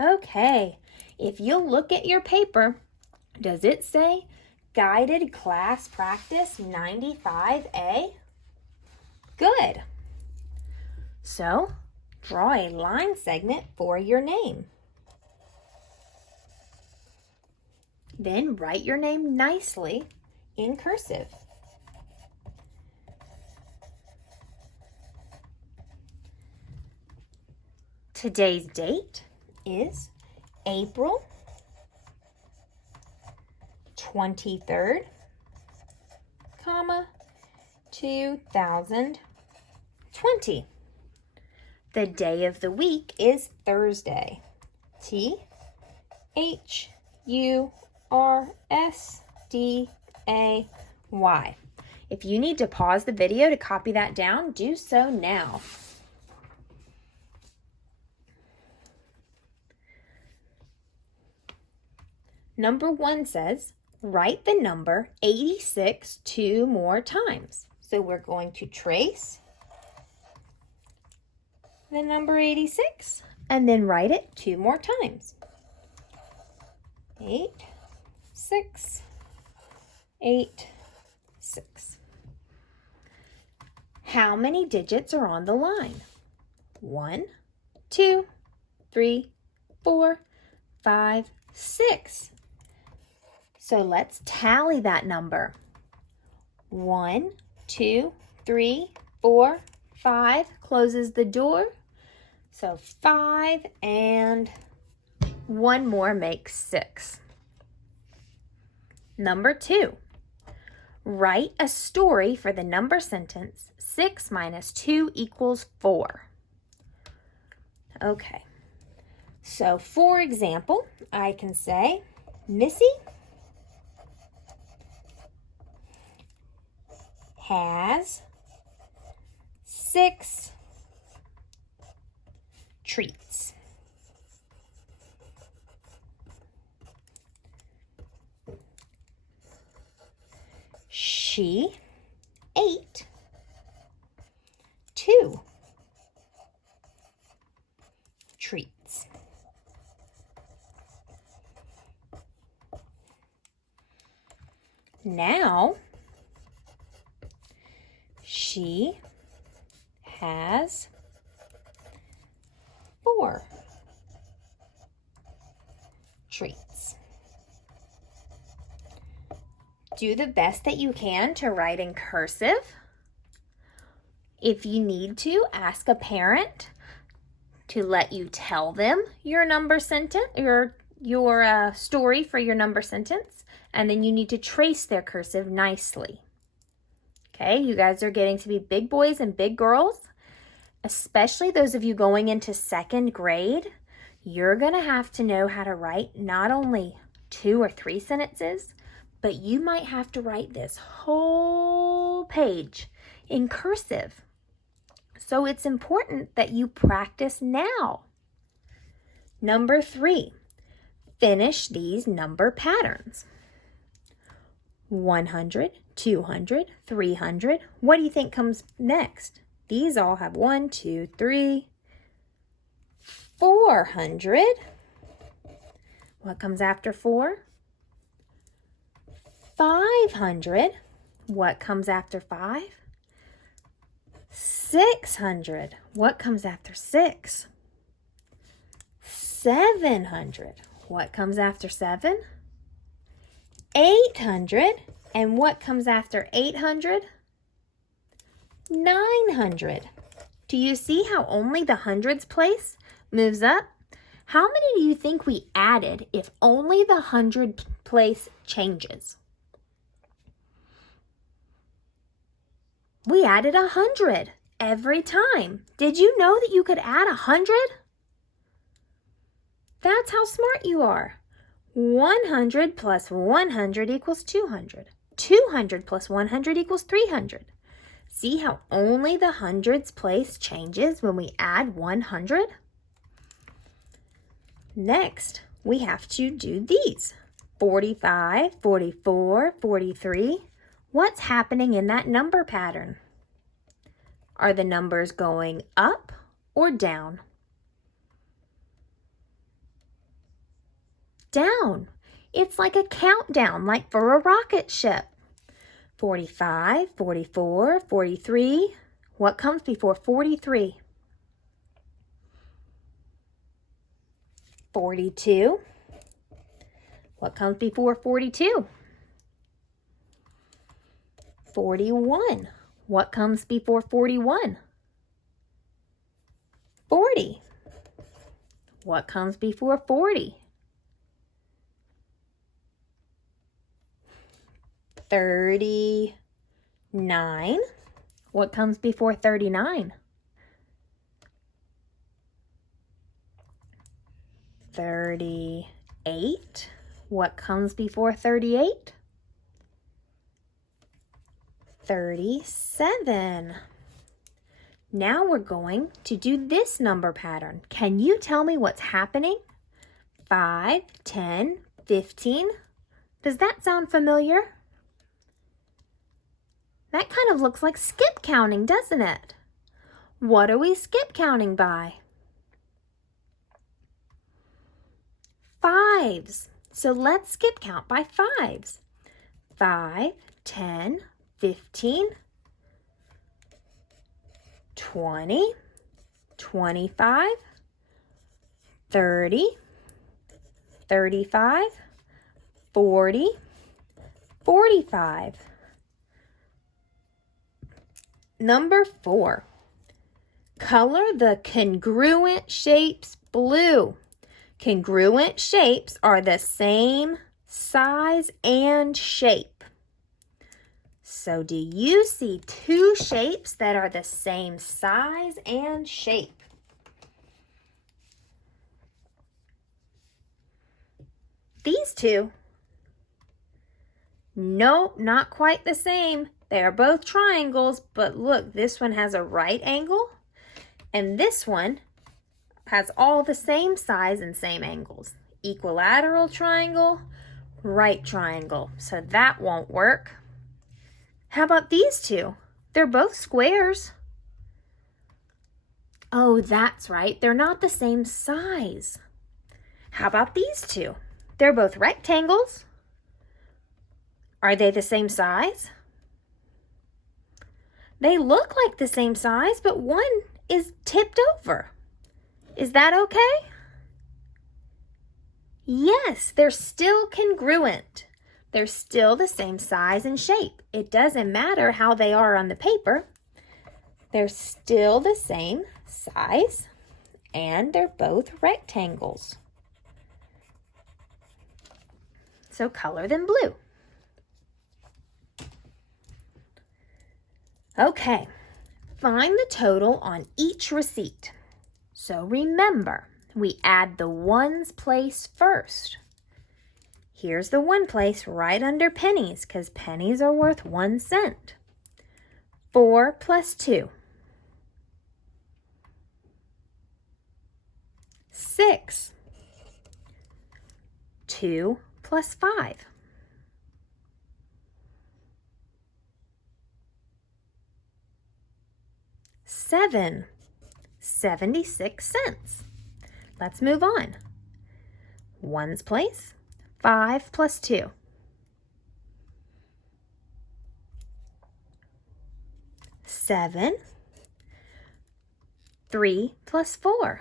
Okay, if you'll look at your paper, does it say Guided Class Practice 95A? Good. So, draw a line segment for your name. Then write your name nicely in cursive. Today's date is April 23rd, 2020. The day of the week is Thursday. Thursday. If you need to pause the video to copy that down, do so now. Number 1 says, write the number 86 2 more times. So we're going to trace the number 86 and then write it 2 more times. 8, 6, 8, 6. How many digits are on the line? 1, 2, 3, 4, 5, 6. So let's tally that number. 1, 2, 3, 4, 5. Closes the door. So 5 and 1 more makes 6. Number 2. Write a story for the number sentence 6 minus 2 equals 4. Okay. So for example, I can say, Missy has 6 treats. She ate 2 treats. Now, she has 4 treats. Do the best that you can to write in cursive. If you need to, ask a parent to let you tell them your number sentence, your story for your number sentence, and then you need to trace their cursive nicely. Okay, you guys are getting to be big boys and big girls, especially those of you going into 2nd grade. You're going to have to know how to write not only 2 or 3 sentences, but you might have to write this whole page in cursive. So it's important that you practice now. Number 3, finish these number patterns. 100, 200, 300. What do you think comes next? These all have 1, 2, 3, 400. What comes after 4? 500. What comes after 5? 600. What comes after 6? 700. What comes after 7? 800. And what comes after 800? 900. Do you see how only the hundreds place moves up? How many do you think we added if only the 100 place changes? We added 100 every time. Did you know that you could add 100? That's how smart you are. 100 plus 100 equals 200. 200 plus 100 equals 300. See how only the hundreds place changes when we add 100? Next, we have to do these. 45, 44, 43. What's happening in that number pattern? Are the numbers going up or down? down. It's like a countdown, like for a rocket ship. 45, 44, 43. What comes before 43? 42. What comes before 42? 41. What comes before 41? 40. What comes before 40? 39. What comes before 39? 38. What comes before 38? 37. Now we're going to do this number pattern. Can you tell me what's happening? 5, 10, 15. Does that sound familiar? That kind of looks like skip counting, doesn't it? What are we skip counting by? Fives. So let's skip count by fives. 5, 10, 15, 20, 25, 30, 35, 40, 45. Number 4, color the congruent shapes blue. Congruent shapes are the same size and shape. So do you see two shapes that are the same size and shape? These two? Nope, not quite the same. They are both triangles, but look, this one has a right angle, and this one has all the same size and same angles. Equilateral triangle, right triangle. So that won't work. How about these two? They're both squares. Oh, that's right. They're not the same size. How about these two? They're both rectangles. Are they the same size? They look like the same size, but one is tipped over. Is that okay? Yes, they're still congruent. They're still the same size and shape. It doesn't matter how they are on the paper. They're still the same size, and they're both rectangles. So color them blue. Okay, find the total on each receipt. So remember, we add the ones place first. Here's the one place right under pennies because pennies are worth 1 cent. 4 plus 2. 6. 2 plus 5. 7. 76 cents. Let's move on. Ones place. 5 plus 2. 7. 3 plus 4.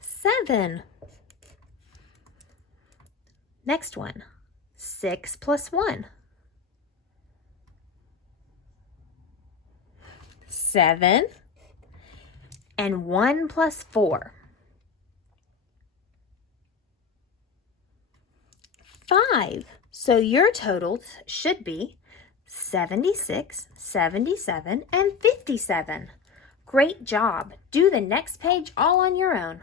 7. Next one. 6 plus 1. 7. And 1 plus 4. 5. So your totals should be 76, 77, and 57. Great job. Do the next page all on your own.